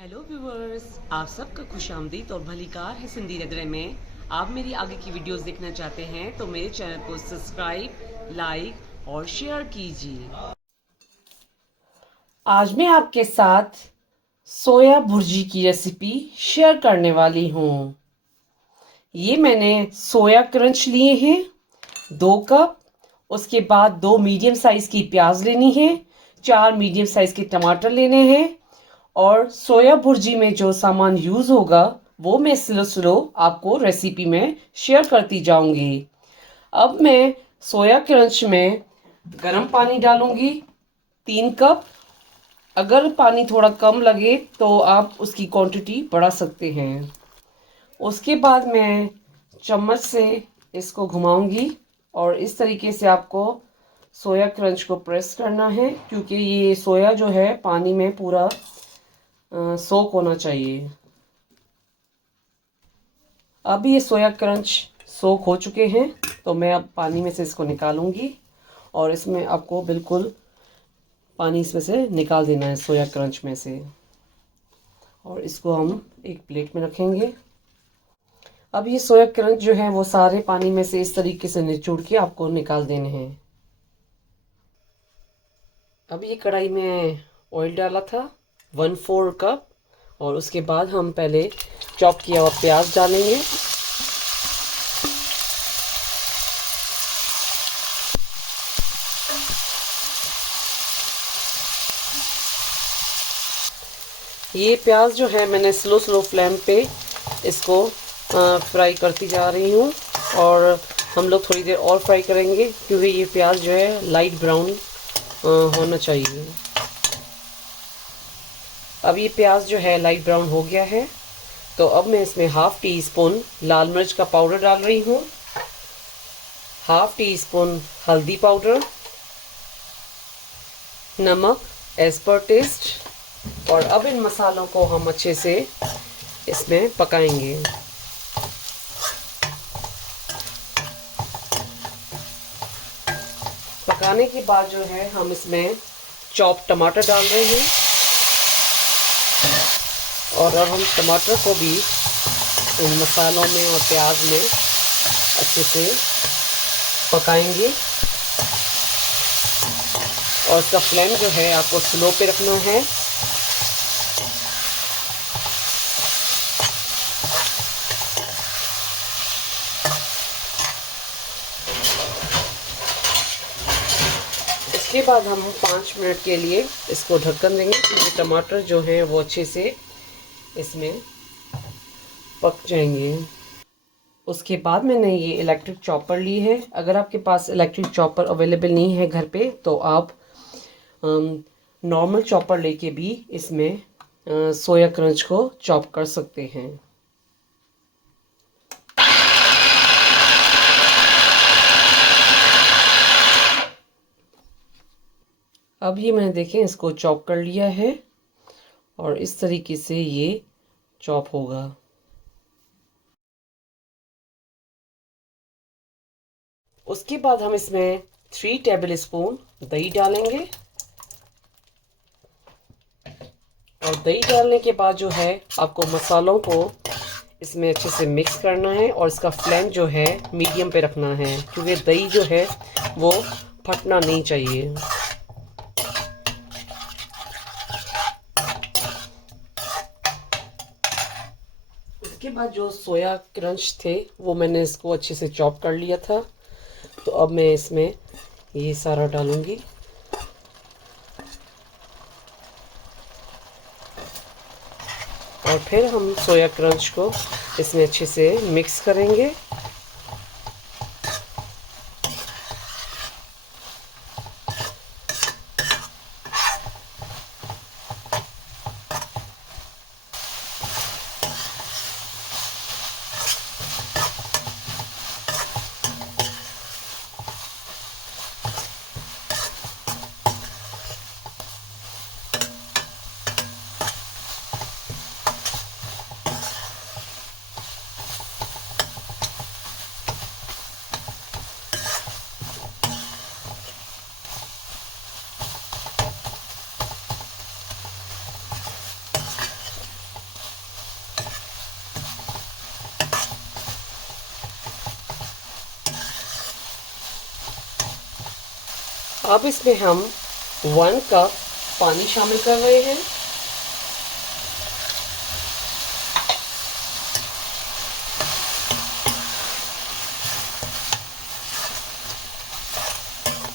Hello viewers, आप सबका खुशामदीद और भली कार है सिंधी रगड़े में। आप मेरी आगे की वीडियोस देखना चाहते हैं तो मेरे चैनल को सब्सक्राइब, लाइक और शेयर कीजिए। आज मैं आपके साथ सोया भुर्जी की रेसिपी शेयर करने वाली हूँ। ये मैंने सोया क्रंच लिए हैं 2 कप। उसके बाद 2 मीडियम साइज की प्याज लेनी है, 4 मीडियम साइज के टमाटर लेने हैं। और सोया भुर्जी में जो सामान यूज होगा वो मैं स्लो स्लो आपको रेसिपी में शेयर करती जाऊंगी। अब मैं सोया क्रंच में गर्म पानी डालूंगी 3 कप। अगर पानी थोड़ा कम लगे तो आप उसकी क्वांटिटी बढ़ा सकते हैं। उसके बाद मैं चम्मच से इसको घुमाऊंगी और इस तरीके से आपको सोया क्रंच को प्रेस करना है, क्योंकि ये सोया जो है पानी में पूरा सोक होना चाहिए। अब ये सोया क्रंच सोक हो चुके हैं तो मैं अब पानी में से इसको निकालूंगी और इसमें आपको बिल्कुल पानी इसमें से निकाल देना है सोया क्रंच में से। और इसको हम एक प्लेट में रखेंगे। अब ये सोया क्रंच जो है वो सारे पानी में से इस तरीके से निचोड़ के आपको निकाल देने हैं। अब ये कढ़ाई में ऑयल डाला था 1/4 कप। और उसके बाद हम पहले चॉप किया हुआ प्याज डालेंगे। ये प्याज जो है मैंने स्लो स्लो फ्लेम पे इसको फ्राई करती जा रही हूँ। और हम लोग थोड़ी देर और फ्राई करेंगे क्योंकि ये प्याज जो है लाइट ब्राउन होना चाहिए। अब ये प्याज जो है लाइट ब्राउन हो गया है तो अब मैं इसमें 1/2 टीस्पून लाल मिर्च का पाउडर डाल रही हूँ, 1/2 टीस्पून हल्दी पाउडर, नमक एज पर टेस्ट। और अब इन मसालों को हम अच्छे से इसमें पकाएंगे। पकाने के बाद जो है हम इसमें चॉप टमाटर डाल रहे हैं। और अब हम टमाटर को भी इन मसालों में और प्याज में अच्छे से पकाएंगे। और इसका फ्लेम जो है आपको स्लो पे रखना है। इसके बाद हम 5 मिनट के लिए इसको ढक्कन देंगे क्योंकि टमाटर जो है वो अच्छे से इसमें पक जाएंगे। उसके बाद मैंने ये इलेक्ट्रिक चॉपर ली है। अगर आपके पास इलेक्ट्रिक चॉपर अवेलेबल नहीं है घर पे तो आप नॉर्मल चॉपर लेके भी इसमें सोया क्रंच को चॉप कर सकते हैं। अब ये मैंने देखें इसको चॉप कर लिया है और इस तरीके से ये चॉप होगा। उसके बाद हम इसमें 3 टेबल स्पून दही डालेंगे। और दही डालने के बाद जो है आपको मसालों को इसमें अच्छे से मिक्स करना है और इसका फ्लेम जो है मीडियम पे रखना है क्योंकि दही जो है वो फटना नहीं चाहिए। उसके बाद जो सोया क्रंच थे वो मैंने इसको अच्छे से चॉप कर लिया था तो अब मैं इसमें ये सारा डालूंगी। और फिर हम सोया क्रंच को इसमें अच्छे से मिक्स करेंगे। अब इसमें हम 1 कप पानी शामिल कर रहे हैं।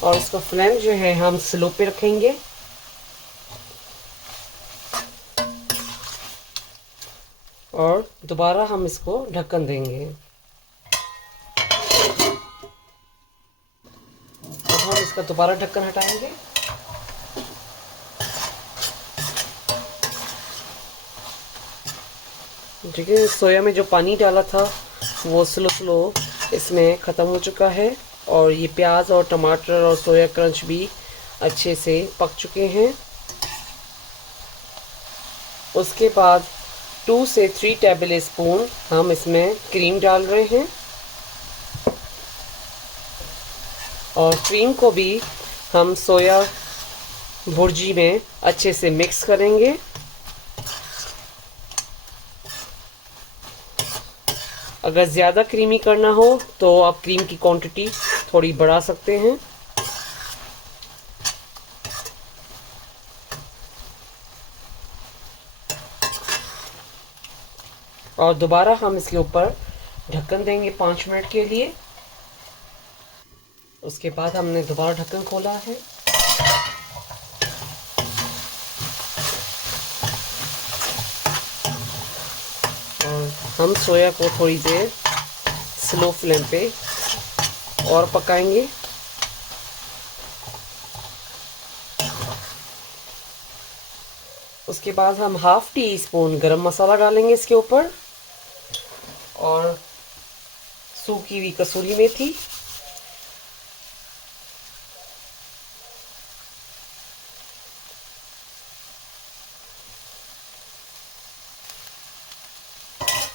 और इसका फ्लेम जो है हम स्लो पे रखेंगे। और दोबारा हम इसको ढक्कन देंगे। अब हम इसका दोबारा ढक्कन हटाएंगे। ठीक है, सोया में जो पानी डाला था वो स्लो इसमें ख़त्म हो चुका है और ये प्याज और टमाटर और सोया क्रंच भी अच्छे से पक चुके हैं। उसके बाद 2 से 3 टेबल स्पून हम इसमें क्रीम डाल रहे हैं और क्रीम को भी हम सोया भुर्जी में अच्छे से मिक्स करेंगे। अगर ज़्यादा क्रीमी करना हो तो आप क्रीम की क्वांटिटी थोड़ी बढ़ा सकते हैं। और दोबारा हम इसके ऊपर ढक्कन देंगे 5 मिनट के लिए। उसके बाद हमने दोबारा ढक्कन खोला है और हम सोया को थोड़ी देर स्लो फ्लेम पे और पकाएंगे। उसके बाद हम 1/2 टी स्पून गरम मसाला डालेंगे इसके ऊपर और सूखी हुई कसूरी मेथी।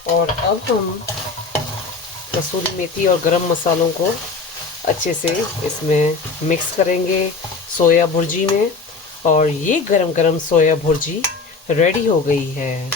और अब हम कसूरी मेथी और गरम मसालों को अच्छे से इसमें मिक्स करेंगे सोया भुर्जी में और ये गरम गरम सोया भुर्जी रेडी हो गई है।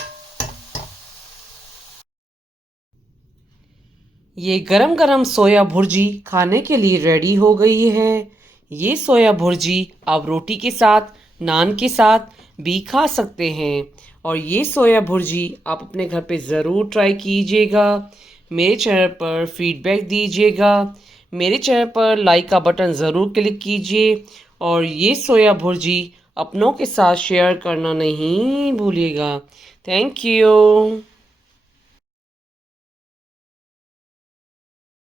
ये गरम गरम सोया भुर्जी खाने के लिए रेडी हो गई है। ये सोया भुर्जी आप रोटी के साथ, नान के साथ भी खा सकते हैं और ये सोया भुर्जी आप अपने घर पे ज़रूर ट्राई कीजिएगा। मेरे चैनल पर फीडबैक दीजिएगा। मेरे चैनल पर लाइक का बटन ज़रूर क्लिक कीजिए और ये सोया भुर्जी अपनों के साथ शेयर करना नहीं भूलिएगा। Thank you.